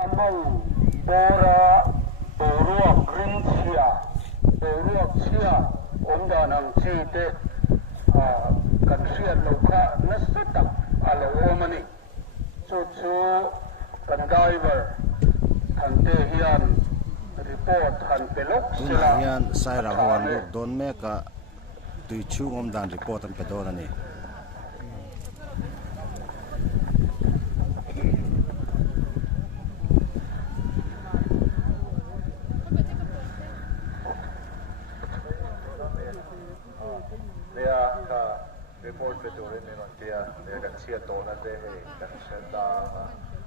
Among Bora Boruak Rinchia Boruak Chia Omdanang Chite Kansian Loka Nasatak Alawamani Chuchu Kandiver Kante Hian Report Han Pelok Sila Hian Saira Hawan Luk Don Meka Tui Chu Omdan Report An Pedorani report beturin ni nantia dia kan sia tona de kan seta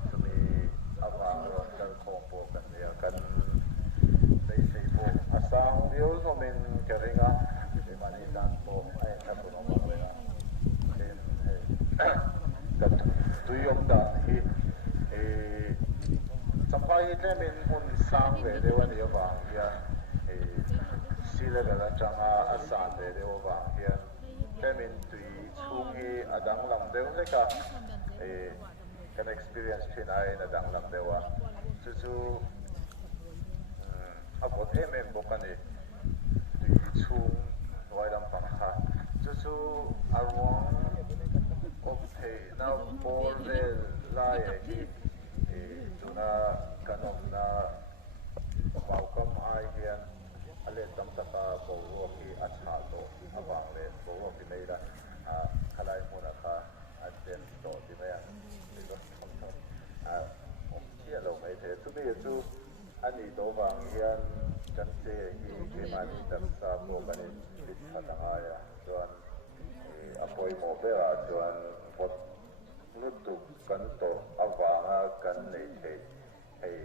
tumi awang ron kan kompo kan dia kan dei sei po asang dio so men keringa de mani dan po ai ta po no ma kan tu yom da hi sampai te men un sang ve de wa de wa ya sila ga changa asan de wa ya temin tui chungi adang lam deu leka kan experience chin ai na dang lam dewa chu abot em bokani tui chung wai lam pang kha chu arwang of the na bor de lai hi tuna kanom na pau kam ai hian ale tam taka bo ro ki achha to awang le bo ro ki meira khalai mona kha aten to ti me ni do thong chia lo mai the tu me chu ani do wang hian kan che hi ke mani tam sa bo bani bit phatanga ya chuan apoi mo be a chuan bot nutu kan to awanga kan nei the ei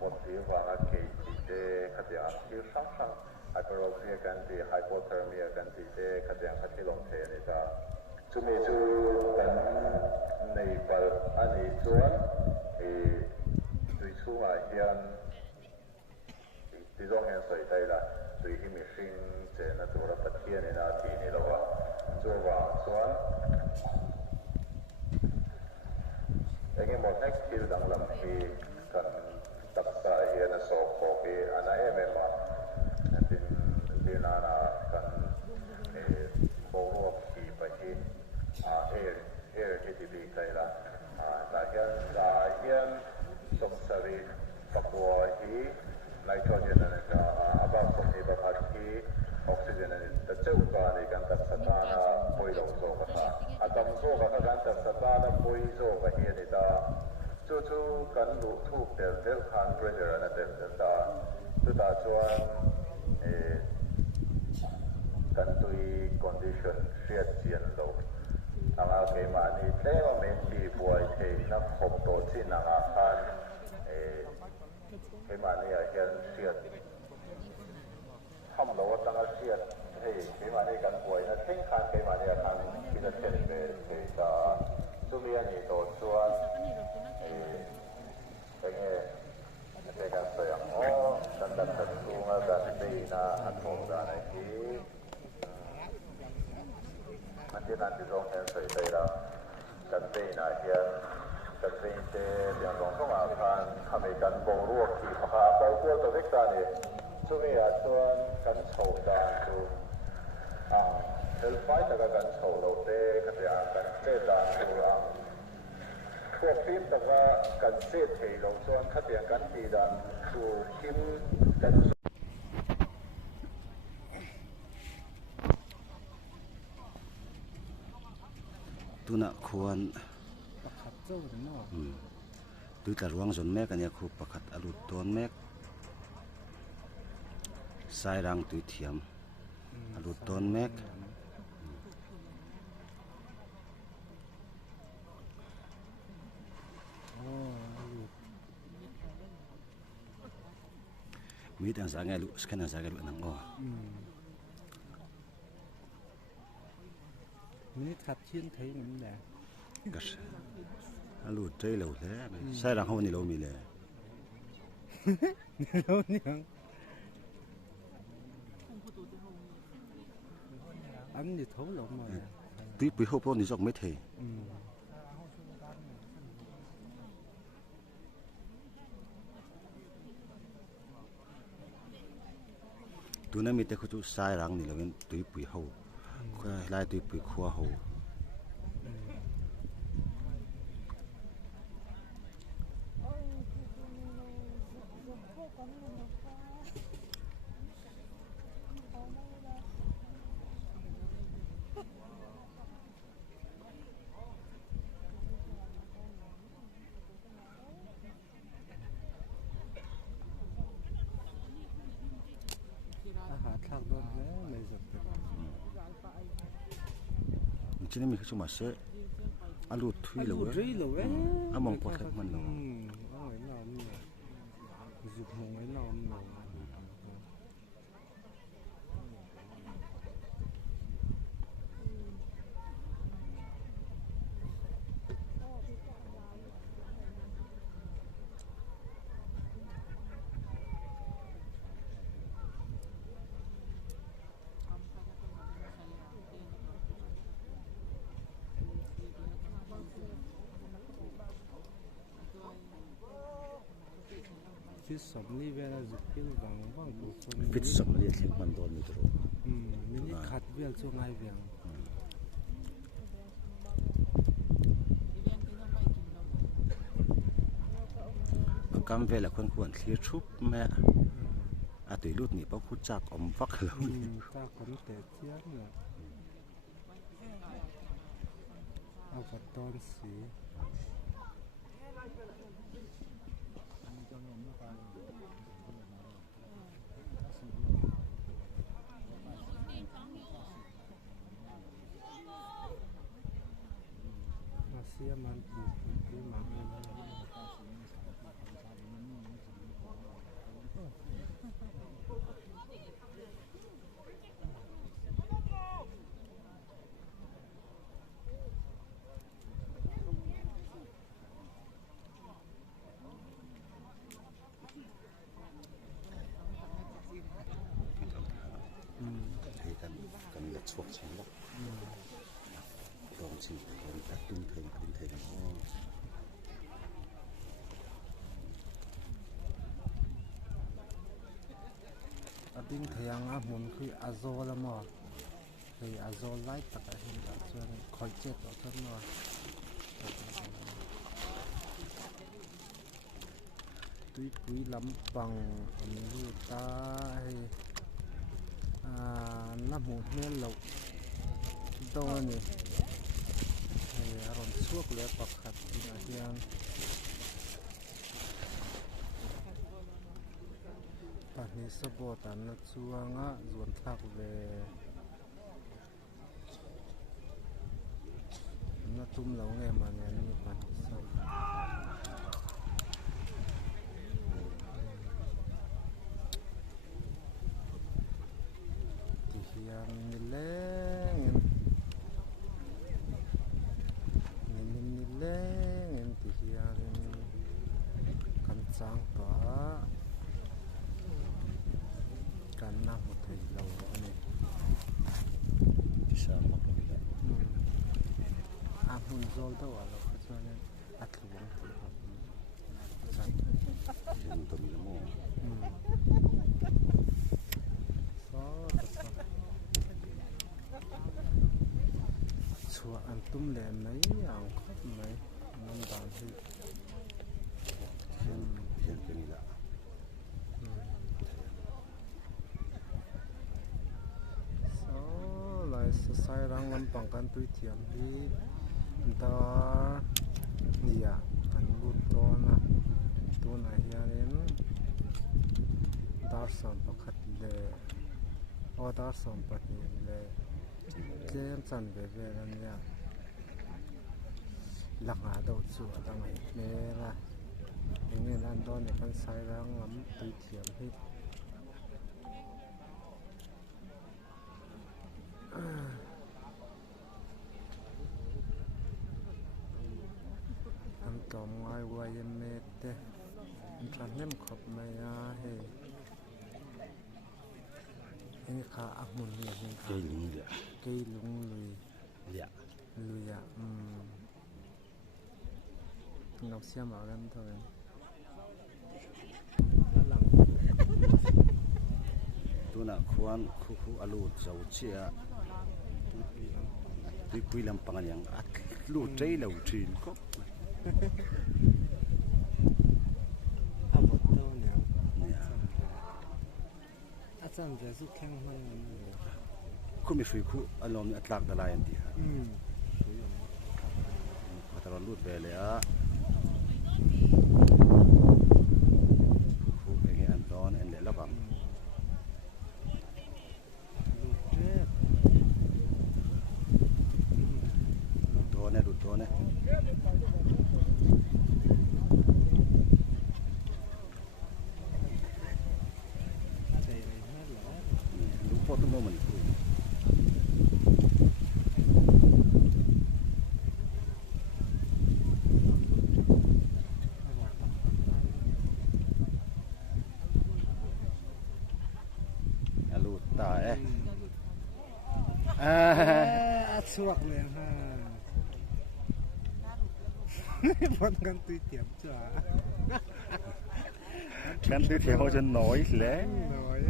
bot ti awanga ke de khatia ki sang hyperoxia kan ti hypothermia kan ti de khatia khatilong the ni ta chumi chu kan nei pal ani chuan tui chunga hian ti dong hen soi tai la tui hi mi hring che na tura pathian ni na ti ni lo wa chuwa chuan engemaw next kill dang lam hi kan taksa hian a so ko ki ana emema din ana kan bowo ki pa hi air hi ti bi kai la la hian som sari pakwa hi nitrogen ana ka aba som hi ba phat hi oxygen ani ta cheu ka ni kan taksa ta na poi lo so ka atam so ka kan taksa ta na poi so ka hi ni ta chu kan lu thu tel khan pressure ana tel ta chu ta chuan kan tui condition riat chian lo anga ke ma ni tlema men ti buai the na khop to chin anga khan ke ma ni a hian riat ham lo tanga riat hei ke ma ni kan buai na theng khan ke ma ni a khan ki na tel be ke ta chu mi ani to chuan cái cái sợi áo dan dan sunga dan na atong dan ki nanti dong yang sợi dây la dan na hian dan te yang dong song a khan kami kan bong ruak ki pha pau ko to vek ta ni chumi a chuan kan chho dan chu fai ta kan chho lo te ka ya kan te dan chuพวกทีมแต่ว่าการเสียเทลงส่วนขัดแย้งกันตีดันสู่ทีมกันตุนักควรตุตะรวงจนแม่กันเนี่ยครูประคัดอรุณต้นแม่สายรังตุเทียมอรุณต้นแม่มีแต่สังเกตลูกสแกนสังเกตลูกนั่งอ๋อมีทัดชิ้นไทยเหมือนแหละก็ใช่ลูกใจเราเลยใช่รังเขานี่เรามีเลยเราเนี่ยอันนี้ท้องหลงมาตีไปหัวปนนี่จอกไม่เท tu na mi te khu chu sai rang ni lovin tui pui ho kha lai tui pui khua hoอาหารทางโดนแล้วไม่จบเลย chỉ nên mình không mà sẽ alu thui lâu rưỡi lâu ấy mong có thể mình ông ấy làm nè dục mong ấy làm nèฟิตสมนี่เวลาจุดกินบางบุคคล fit sum le thik man don ni ro มินิคัดเวลช่วงไงเวียง cam về là con cuộn khía chúc mẹ à tùy lút nhỉ bao phút chạc ống vắc lâu ตาคนแต่เที่ยงเนี่ยเอากระตอนสี มาเสียมันอีกที่มันthấy cần là chuộc chén lắm còn chỉ còn cả tung thềm nóติ้งเทียงอ่ะมันคืออาโซละมั้งคืออาโซไลท์ตักเห็นตักส่วนคอยเจ็ดต่อทั้งมั้งตุยปุยลำปังอันนี้ตาน้ำหมูเนื้อหลกตัวนี้อารมณ์ชั่วเลยปักขัดที่ไหนยังตอนนี้สบตันนัดช่วงอ่ะส่วนทักเวนัดตุ้มเหลาไงมันเนี่ยนี่ปันสับที่ยังนี่แหละนี่แหละที่ยังกันจังตัว การนั่งหมดเลยเราอันนี้ ที่สามมันก็มีแล้ว หุ่นโซลตัวเราก็ช่วยอัดหลวงครับใช่ ยังตัวมีละโม่ ชัวอันตุ้มแหลมไหมอย่างครบไหมน้ำตาลที่ ยังเป็นนี่ละ ใส่รังลำปังกันตุยเทียมที่ตาเนี่ยอันบุตรตัวน่ะตัวไหนอย่างนี้ดาร์สัมปขัดเลยดาร์สัมปขัดเลยเจ้าจันเบเบนั่นเนี่ยหลังหาดาวจั่วตั้งไหนเนี่ยละอย่างนี้นั่นตอนนี้กันใส่รังลำตุยเทียมที่ต่อมาวายเมตเตฉันเล่มขบไม่อาเฮนี่ข้าอักมุนเนี่ยนี่ เกยลุงเลย เกยลุงลุย เลี้ย ลุยอ่ะเราเสียมากันเท่าไหร่ ตัว ตัวน่ะควรคู่อลูเจ้าเชี่ยตุยคุยลำปังอย่างอัดลูใจเหล่าจีนก็ อาบดตัวเนี่ย เนี่ย อาจารย์จะสุดแข็งมัน คุณไม่ฝึกคู่อารมณ์อัตลักษณ์อะไรอันดีฮะ คุยอย่างนี้ พอตลอดรูดไปเลยอ่ะคู่เองอันตอนอันเละแล้วก็ ลูกเจ็บ ดูตัวเนี่ย ใจอะไรมากเหรอ ดูโคตรตัวมันคู่ อลูตายสวกเลยฮะบนกันตุยเตียมจ้า ฉันซื้อเที่ยวจนน้อยแล้ว หน่อย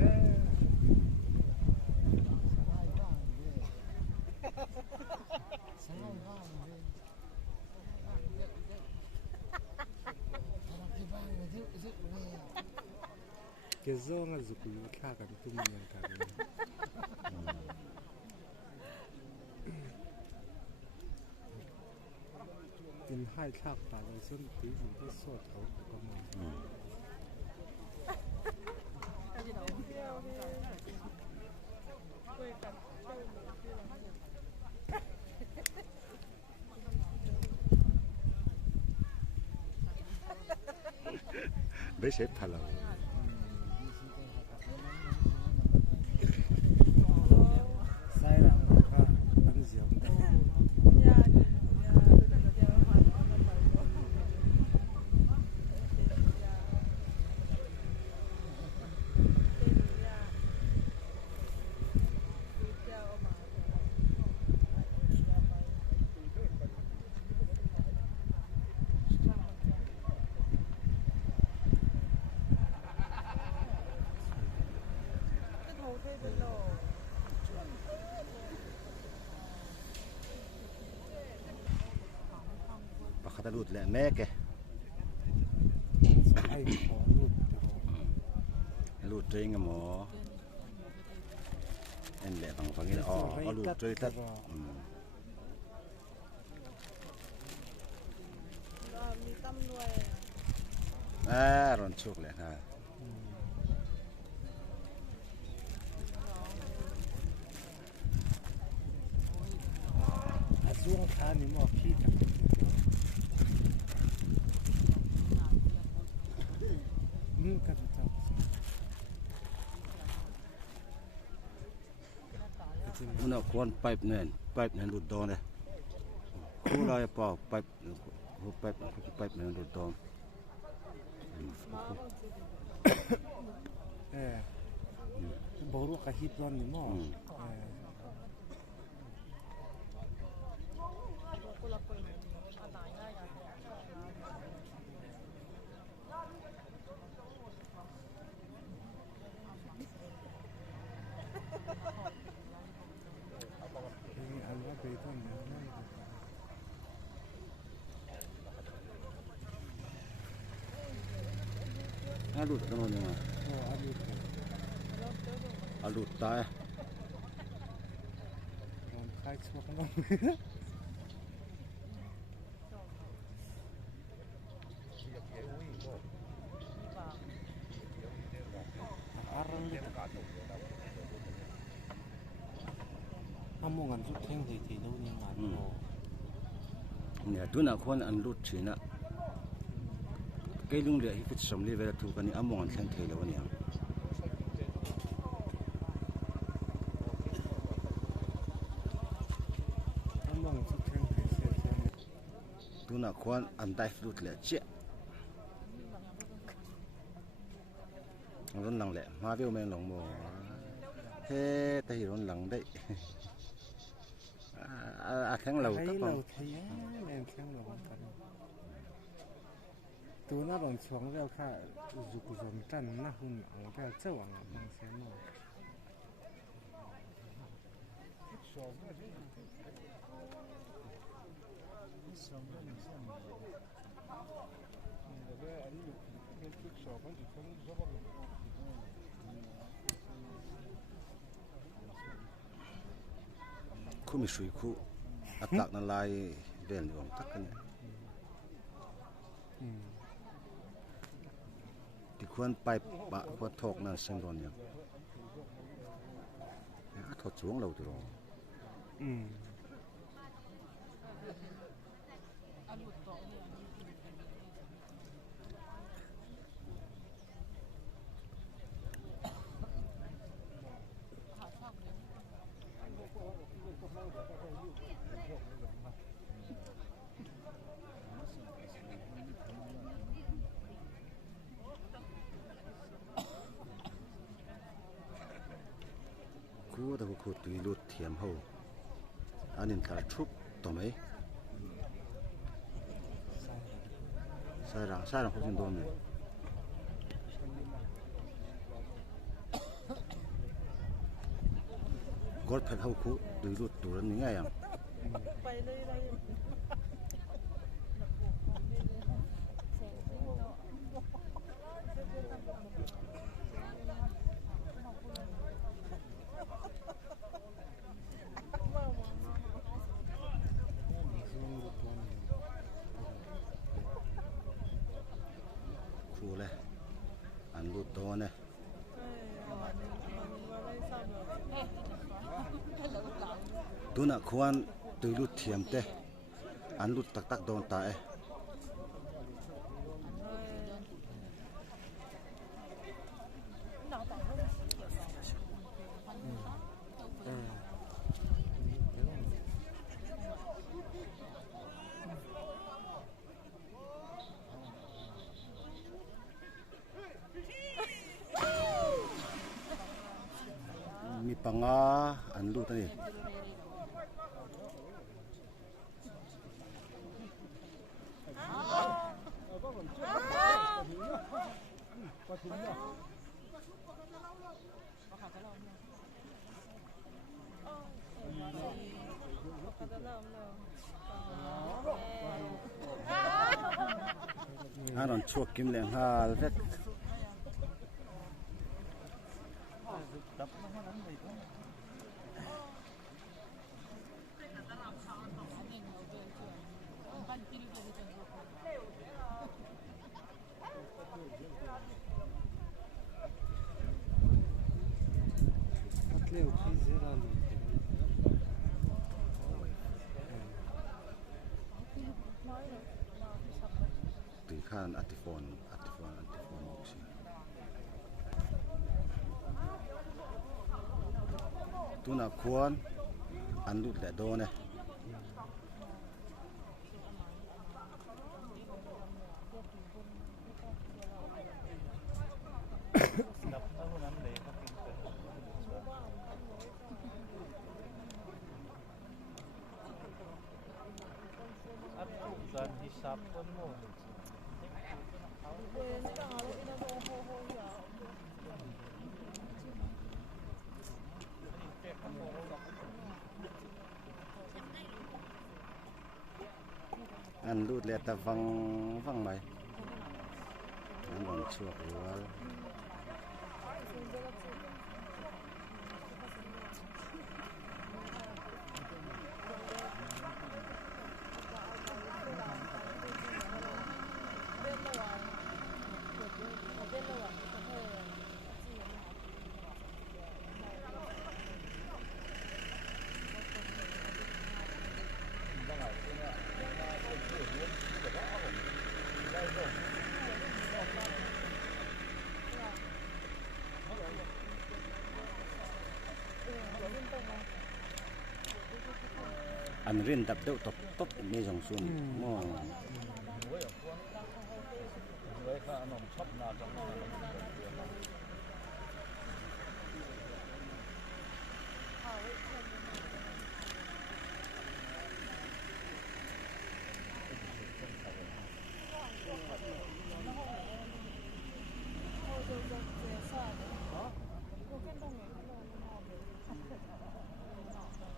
เกษรน่ะจุกลูกค้ากันตุ้มเงินกันกินให้ข้าวปลาเลยส้นตีอยู่ที่สดเขาก็มา ไม่ใช่พลัง ใส่ละก็ตั้งเสียง ปากกาลูดแหละแม่แก ไอ้ของลูก ลูดเจงกับหมอเอ็นแหละฝั่งนี้อ๋อเอาลูดเจตัดมีตำรวจ ร้อนชุกเลยฮะ ช่วงขานี่หมอพี่จับกันจับ มันเอาควรไปเนี่ยลูดดอนเลยคู่ลอยเปล่าไปเนี่ยลูดดอน บอกรู้กับฮิตร้อนนี่หมอ อันว่าไปต้นเนี่ย ลูดกันหมดยังไง อันนี้ ลูดตาย ผมคล้ายชัวกันบ้างอะไรเนี่ยถ้ามองกันสุดเท่งทีๆแล้วนี่งานโอ้ เนี่ยตัวน่ะคนอันลูดชีน่ะใกล้ลุงเดียที่สมรีเวลาถูกกันนี่อมองแข็งเทแล้วเนี่ยตัวน่ะคนอันได้ลูดเลยเจ๊ร้อนหลังแหละมาเบี้ยวแมงหลงบ่เฮ้แต่ที่ร้อนหลังได้แข็งเหลาก็พอ ตัวน่าลองช่วงแล้วค่ะจุกจมจันนะหุ่นเอาแต่เจ้าหวังบางเสียหน่อย khu mi sui khu atak na lai vel ni om tak kan ti khuan pipe ba kho thok na sem ron ya a thot chuang lo tu ro khu da khu tui lut thiam ho anin tar thup to mai sai rang khu jin don me gol phet ho khu tui lut tur ni nga yang ไปเลยเลย khu le an lut to ne tu na khuan tui lut thiam te an lut tak tak don ta e mi panga an lut ani anon chuak kim leng hal vek Atleu khi zera lu tui khan atifon si tu na khuan an lut le do ne an lut le ta vang mai an ron chuak rual an rin tap deuh top me jong sun mo Hãy subscribe cho kênh Ghiền Mì Gõ để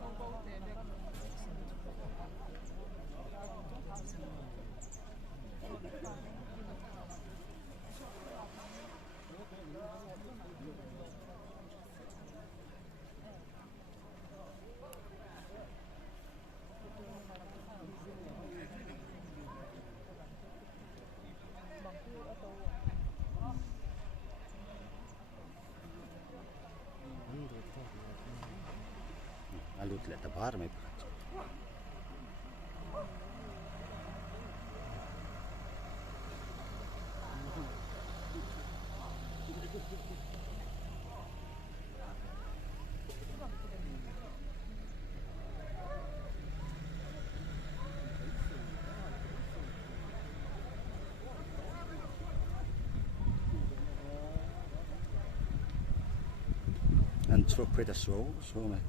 không bỏ lỡ alut le tabar mai pakhat and throw quite a slow mai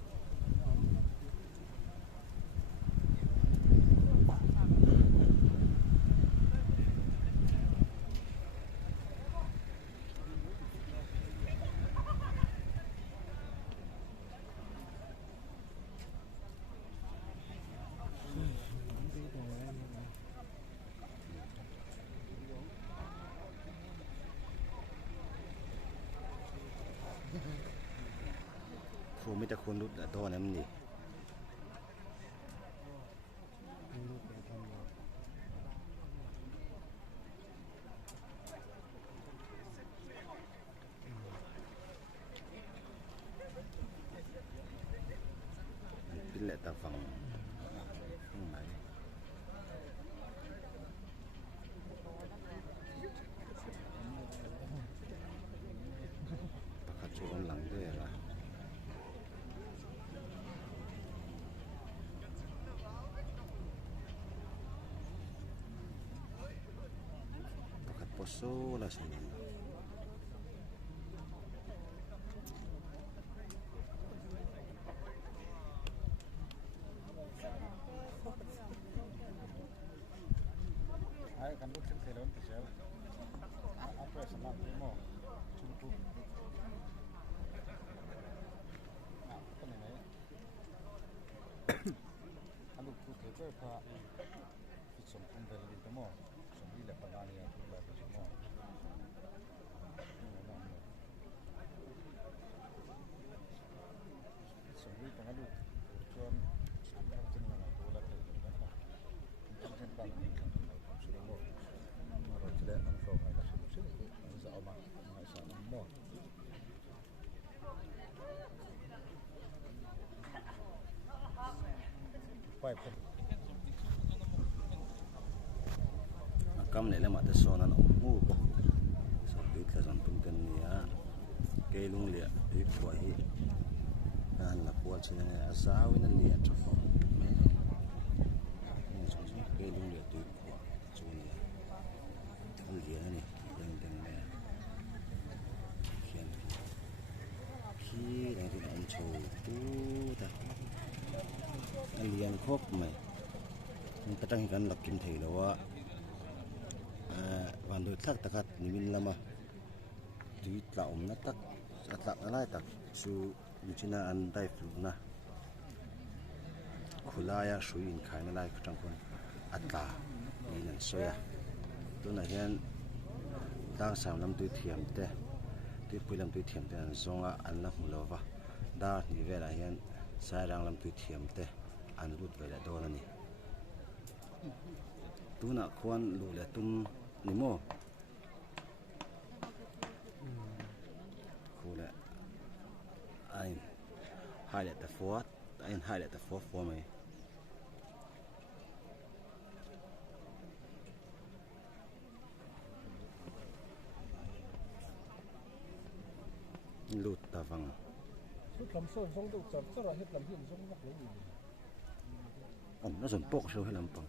ครูมีแต่คนรุดตัวนั้นนี่เป็นแหละตาฟังไหนประคัดช่วงหลังด้วยล่ะposo la sini ai kan lut sing telon pisau apa semak mo cukup nah apa ni alu ku te pa som pun dari temo som di la panani ya tu la mo som di pangalu tuan sampai jeng na tu la te jeng ban sudah mo tidak anfo ada solusi za oma sa mo pai kam le lama ta sona no mu ko so bit la zon pun kan ya ke lung le e ko hi an la ko chin ne asawi na le tra fo me ni so ke lung le tu ko chu ni an le ni deng deng me khian khi dang tin an chu tu ta an lian khop mai ni ta tang kan lak kin thei lo waวันโดยทักตะกัดนิมินลมาที่ตล่อมนักตักตักอะไรตักสู่ยุชินาอันได้ฟลุนะขุลายาสุยินขายนั่นไรก็จังคนอัตตามีนั่นสวยตัวไหนเห็นตั้งสามลำตัวเทียมเตะตัวปุยลำตัวเทียมเตะซงอันละหุ่นลวะดานี่เวลาเห็นสายรังลำตัวเทียมเตะอันรุดเวลาโดนนี่ตัวน่ะควรรู้เลยตุ้มนี่โม่คูเลยไอ้ไฮไลท์แต่ฟอร์ดไอ้ไฮไลท์แต่ฟอร์ดฟอร์ไหมลุดตาฟังสุดลำส้นส่งตุกจับสระเห็ดลำหินส่งนักเลยอ๋อน่าสนปกโชว์ให้ลำปัง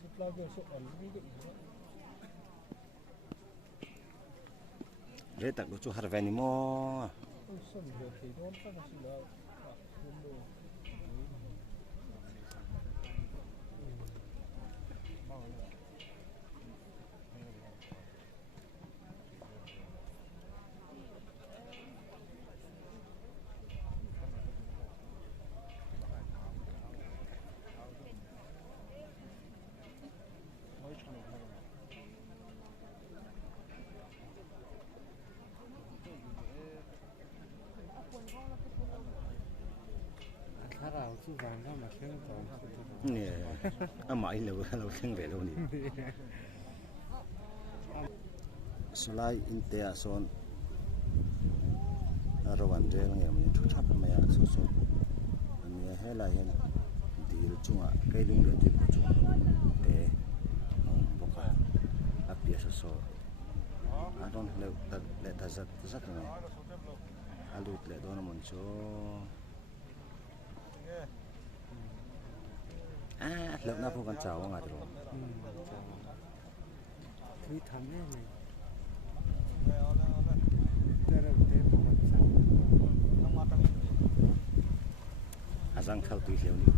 สุดลายเป็นสุดอันนี้ก็อีกเดี๋ยวตักดูจูฮาร์เวนิโม่ส่วนเดือดที่โดนตั้งสิแล้วคุณดูถ้าเราสู้กันก็มาเชื่อต่อเนี่ยอามาอินเราเข่งเวลนี่สไลด์อินเตอร์โซนระหว่างเรื่องเนี่ยมันทุกทับ soอันนี้ให้ลายเห็นดีรจุงอ่ะใกล้ลุงเดือดดีกว่าจุงเตะปกอ่ะอับเบียสso I don't know let thatนะอาลูดเลยโดนมันโชเลิกนับพวกกันเจ้าว่าไงตัวคือทำได้ไงแต่เราเต็มหมดอาจังเข้าตีเขียวนี่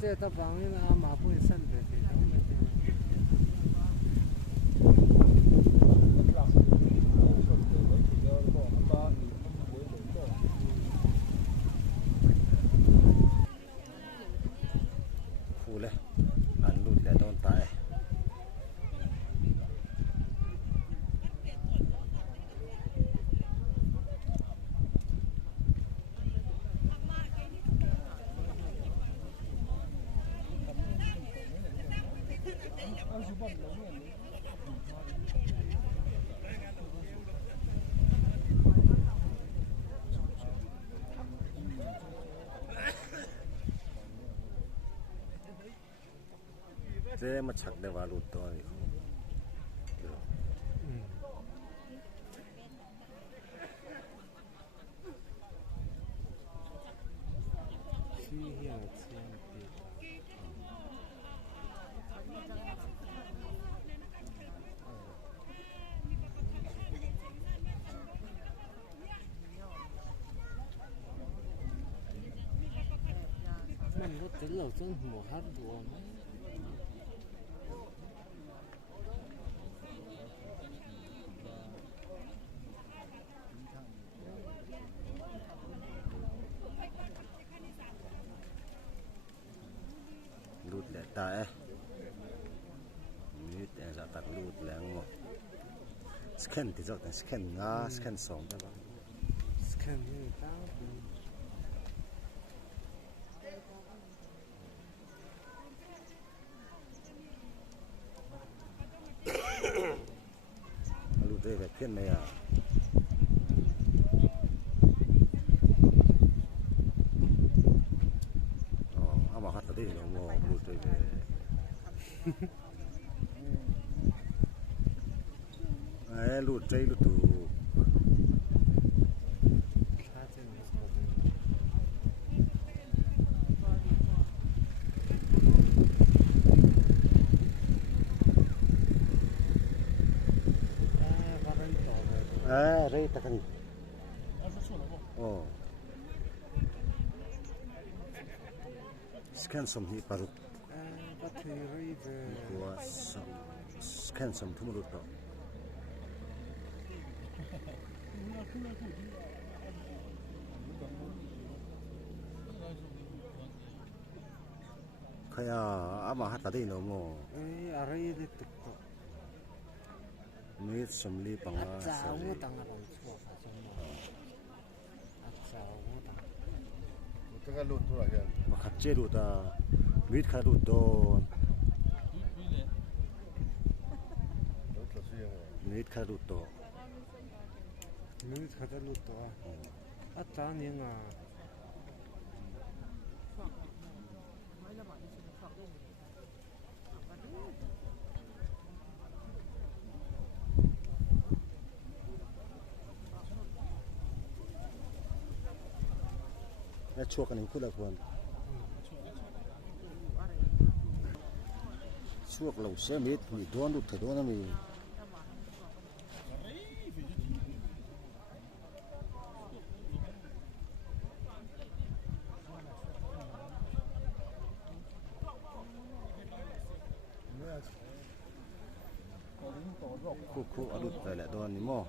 这他帮人阿妈不会生的，ฟูเลยอันลุดเลยโดนตายเจ๊มาชักได้ว่าลุดตัวนี่需要铅笔。มันรถเต็มเราจนหัวหัดดวงลุดเลยตายนี่แต่จะตัดลุดแล้วงสแกนที่จะต้องสแกนสแกนสองได้ป่ะสแกนนี่ตั้งลุดได้แบบเพี้ยนไหมอ่ะเอามาหัดตัดได้หรอว่าลุดได้แบบลุดใจลุดตูเรย์ตะกันโอ้สแกนสมที่ปารุตตัวสแกนสมทุ่มรุตต่อใครอามาหัดตัดได้หนูโม่อะไรเด็กตุ๊กมีสมลีปังอาจารย์ตั้งอะไรชั่วค่ะจมูกอาจารย์ตั้งตัวกันลุดตัวอะไรกันมาขัดเจรุตามีดขัดรุตโดมีดขัดรุตโตมีดขัดรุตโตอาจารย์ยังอ่ะช่วกันนี่คือละคนช่วงเราเสียมิดมีโดนดุดเถดโดนมี khu adut phải lại đòn ni mo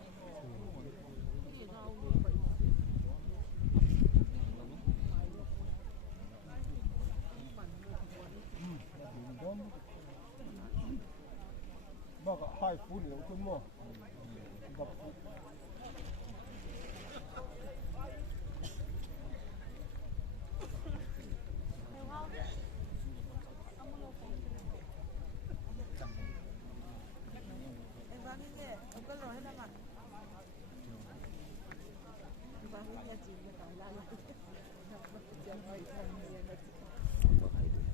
bác hai phút nữa cũng mua em bán cái gì ông có rồi hết đâu mà em bán cái gì mà còn lại bác hay được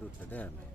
Minut sedem.